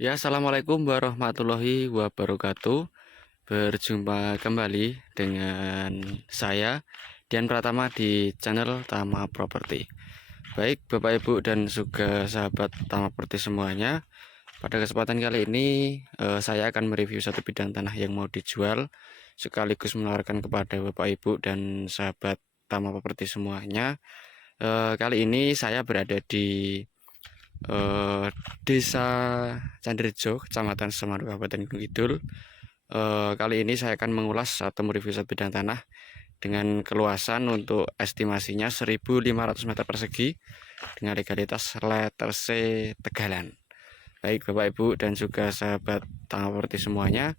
Ya, assalamualaikum warahmatullahi wabarakatuh. Berjumpa kembali dengan saya Dian Pratama di channel Tama Properti. Baik, Bapak Ibu dan juga sahabat Tama Properti semuanya. Pada kesempatan kali ini saya akan mereview satu bidang tanah yang mau dijual, sekaligus menawarkan kepada Bapak Ibu dan sahabat Tama Properti semuanya. Kali ini saya berada di eh, Desa Candirejo, Kecamatan Semarang, Kabupaten Gunung Kidul. Kali ini saya akan mengulas atau mereview satu bidang tanah dengan keluasan untuk estimasinya 1.500 meter persegi dengan legalitas letter C Tegalan. Baik Bapak Ibu dan juga sahabat Tangga Properti semuanya,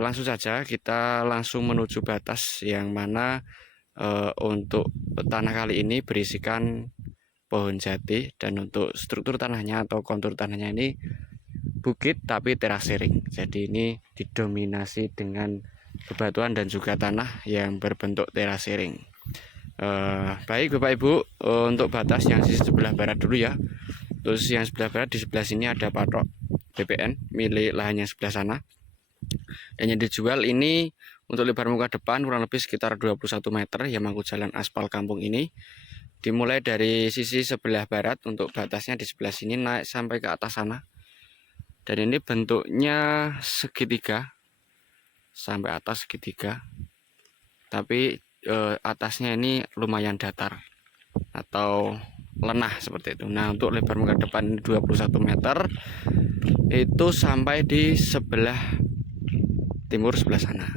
langsung saja kita langsung menuju batas yang mana untuk tanah kali ini berisikan pohon jati, dan untuk struktur tanahnya atau kontur tanahnya ini bukit tapi terasering. Jadi ini didominasi dengan bebatuan dan juga tanah yang berbentuk terasering. Baik Bapak Ibu, untuk batas yang sisi sebelah barat dulu ya. Terus yang sebelah barat, di sebelah sini ada patok BPN milik lahan yang sebelah sana. Dan yang dijual ini untuk lebar muka depan kurang lebih sekitar 21 meter yang mangku jalan aspal kampung ini. Dimulai dari sisi sebelah barat untuk batasnya di sebelah sini naik sampai ke atas sana. Dan ini bentuknya segitiga sampai atas segitiga. Tapi atasnya ini lumayan datar atau lenah seperti itu. Nah, untuk lebar muka depan 21 meter itu sampai di sebelah timur sebelah sana.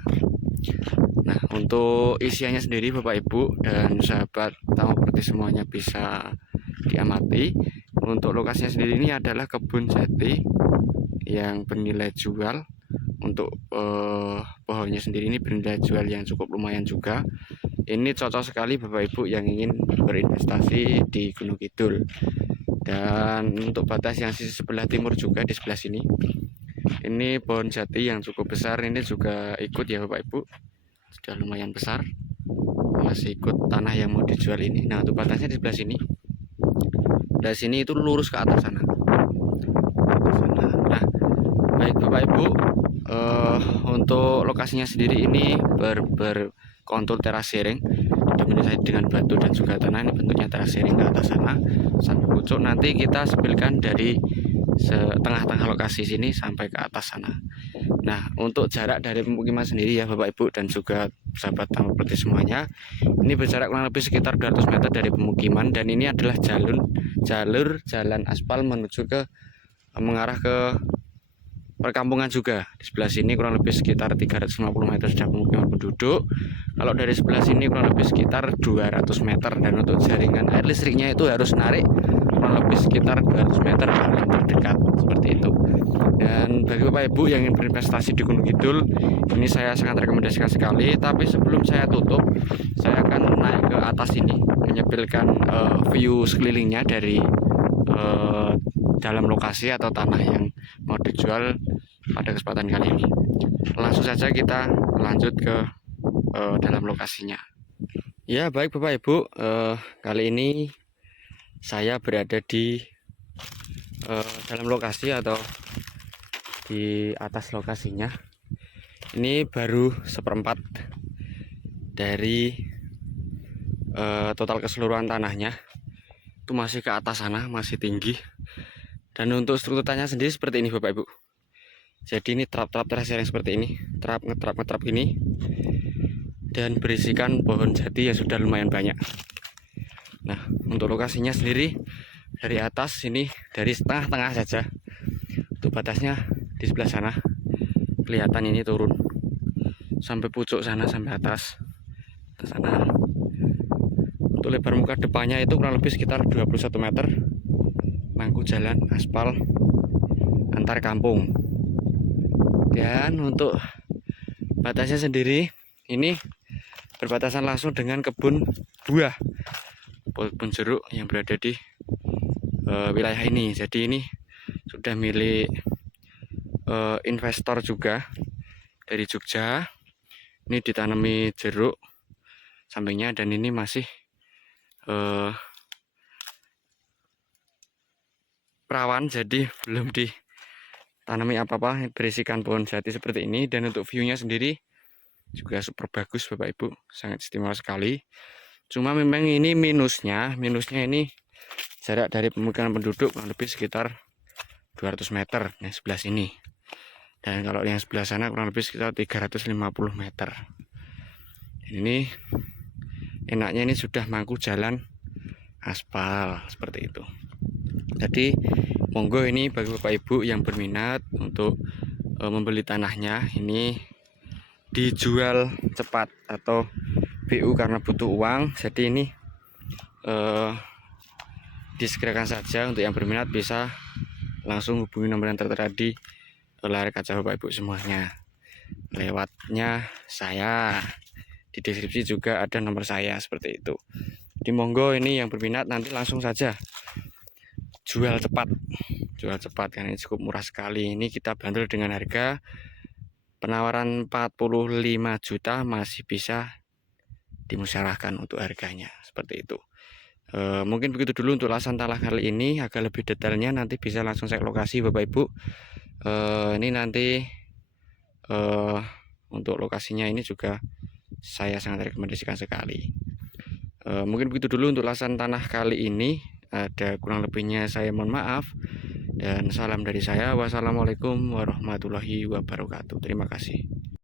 Nah, untuk isiannya sendiri Bapak Ibu dan sahabat tamu properti semuanya bisa diamati. Untuk lokasinya sendiri ini adalah kebun jati yang bernilai jual. Untuk pohonnya sendiri ini bernilai jual yang cukup lumayan juga. Ini cocok sekali Bapak Ibu yang ingin berinvestasi di Gunung Kidul. Dan untuk batas yang sisi sebelah timur juga di sebelah sini, ini pohon jati yang cukup besar ini juga ikut ya Bapak Ibu, sudah lumayan besar, masih ikut tanah yang mau dijual ini. Nah, untuk batasnya di sebelah sini, dari sini itu lurus ke atas sana. Nah, baik Bapak Ibu, untuk lokasinya sendiri ini berkontur terasering, didominasi dengan batu dan juga tanah. Ini bentuknya terasering ke atas sana sampai pucuk. Nanti kita sepilkan dari setengah-tengah lokasi sini sampai ke atas sana. Nah, untuk jarak dari pemukiman sendiri ya Bapak Ibu dan juga sahabat tamu properti semuanya, ini berjarak kurang lebih sekitar 200 meter dari pemukiman, dan ini adalah jalur jalan aspal menuju ke mengarah ke perkampungan juga. Di sebelah sini kurang lebih sekitar 350 meter sudah pemukiman penduduk. Kalau dari sebelah sini kurang lebih sekitar 200 meter, dan untuk jaringan air listriknya itu harus narik kurang lebih sekitar 200 meter paling terdekat seperti itu. Dan bagi Bapak Ibu yang ingin berinvestasi di Gunung Kidul, ini saya sangat rekomendasikan sekali. Tapi sebelum saya tutup, saya akan naik ke atas ini menyepilkan view sekelilingnya dari dalam lokasi atau tanah yang mau dijual pada kesempatan kali ini. Langsung saja kita lanjut ke dalam lokasinya. Ya, baik Bapak Ibu, kali ini saya berada di dalam lokasi atau di atas lokasinya. Ini baru seperempat dari total keseluruhan tanahnya. Itu masih ke atas sana, masih tinggi. Dan untuk struktur tanahnya sendiri seperti ini Bapak Ibu. Jadi ini trap-trap terasering seperti ini, ngetrap ini, dan berisikan pohon jati yang sudah lumayan banyak. Nah, untuk lokasinya sendiri dari atas ini, dari setengah-tengah saja. Untuk batasnya di sebelah sana kelihatan ini turun sampai pucuk sana, sampai atas sana. Untuk lebar muka depannya itu kurang lebih sekitar 21 meter, mangku jalan aspal antar kampung. Dan untuk batasnya sendiri ini berbatasan langsung dengan kebun buah, kebun jeruk yang berada di wilayah ini. Jadi ini sudah milik investor juga dari Jogja. Ini ditanami jeruk sampingnya, dan ini masih perawan, jadi belum tanami apa-apa, berisikan pohon jati seperti ini. Dan untuk view-nya sendiri juga super bagus Bapak Ibu, sangat istimewa sekali. Cuma memang ini minusnya ini jarak dari pemukiman penduduk kurang lebih sekitar 200 meter yang sebelah sini. Dan kalau yang sebelah sana kurang lebih sekitar 350 meter. Ini enaknya ini sudah mangku jalan aspal seperti itu. Jadi monggo ini bagi Bapak Ibu yang berminat untuk membeli tanahnya, ini dijual cepat atau BU karena butuh uang. Jadi ini disegerakan saja. Untuk yang berminat bisa langsung hubungi nomor yang tertera di layar kaca Bapak Ibu semuanya. Lewatnya saya, di deskripsi juga ada nomor saya seperti itu. Jadi monggo ini yang berminat nanti langsung saja jual cepat karena ini cukup murah sekali. Ini kita bandel dengan harga penawaran 45 juta, masih bisa dimusyawarahkan untuk harganya seperti itu. Mungkin begitu dulu untuk ulasan tanah kali ini. Agak lebih detailnya nanti bisa langsung cek lokasi Bapak Ibu. Ini nanti untuk lokasinya ini juga saya sangat rekomendasikan sekali. Mungkin begitu dulu untuk ulasan tanah kali ini. Ada kurang lebihnya saya mohon maaf, dan salam dari saya. Wassalamualaikum warahmatullahi wabarakatuh. Terima kasih.